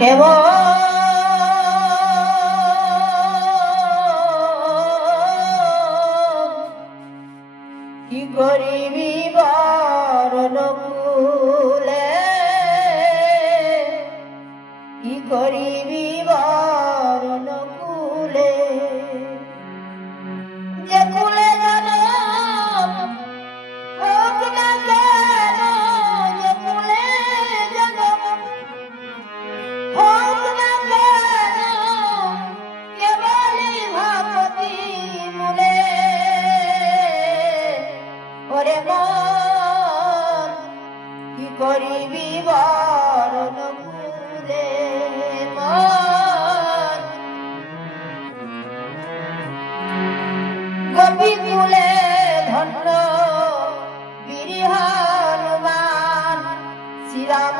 কেবল কি করিবি বরণ কুলে, কি করিবি বরণ কুলে, যে কুলে জনম হোক না কেন, যে কুলে জনম হোক না কেন, কেবলি ভক্তি মূলে। ওরে মন কি করিবি বরণ কুলে, মন গোপী কুলে ধন্য বীর হনুমান, শ্রীরাম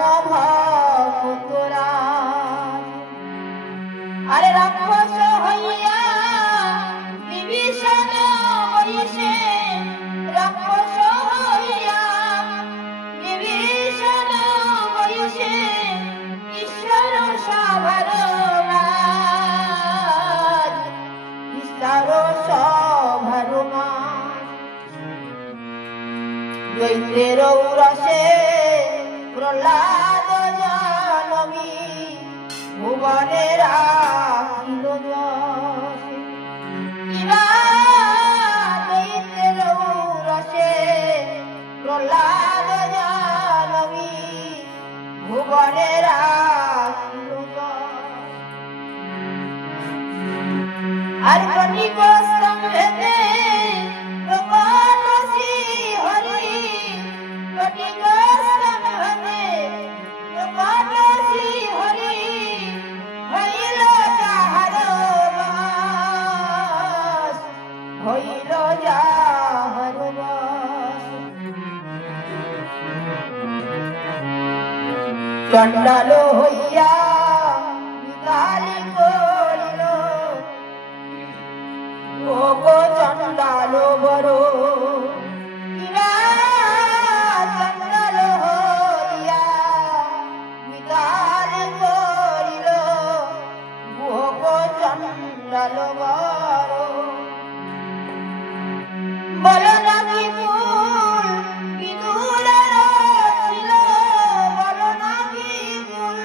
ভক্তরাজ। আরে রাক্ষস হইয়া বিভীষণ হইছে, রাক্ষস হইয়া বিভীষণ হইছে, ঈশ্বর সভার রাজ, ঈশ্বর সভার রাজ। দৈত্যের ঔরসে প্রহ্লাদ জনমী, ভুবনে রাখিল যশে। কিবা দৈত্যের ঔরসে প্রহ্লাদ জনমী, ভুবনে রাখিল যশে। আর কণিক স্তম্ভেতে প্রকট শ্রী হরি, কণিক স্তম্ভেতে প্রকট শ্রী হরি, হইল যাহার বাস, হইল যাহার বাস। চণ্ডাল হইয়া গালি করিল, ও গো চণ্ডাল বড়, কিরা চণ্ডাল হইয়া গালি করিল, ও গো চণ্ডাল বড়। বল নাকি ফুল বিদুরের ছিল, বল নাকি ফুল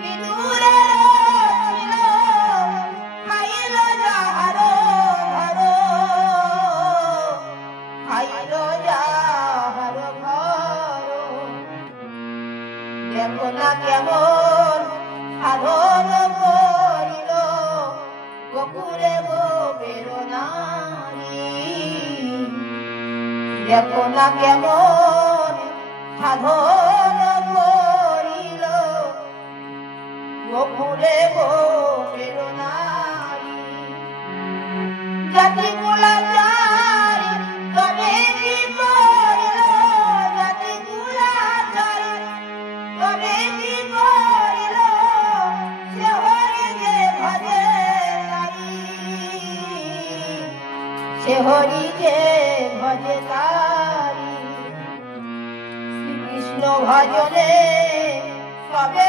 বিদুরের ছিল, খাইল যাহার ঘর, খাইল যাহার ঘর। দেখো না কেমন সাধন করিল, গোকুলে গোপের নারী। দেখো না কেমন সাধন করিল, গোকুলে গোপের নারী। জাতি কুলাচারী তবে কি করিল, জাতি কুলাচারী তবে কি করিল, সে হরি যে ভজে তারি, সে হরি যে ভজে তারি। শ্রীকৃষ্ণ ভজনে সবে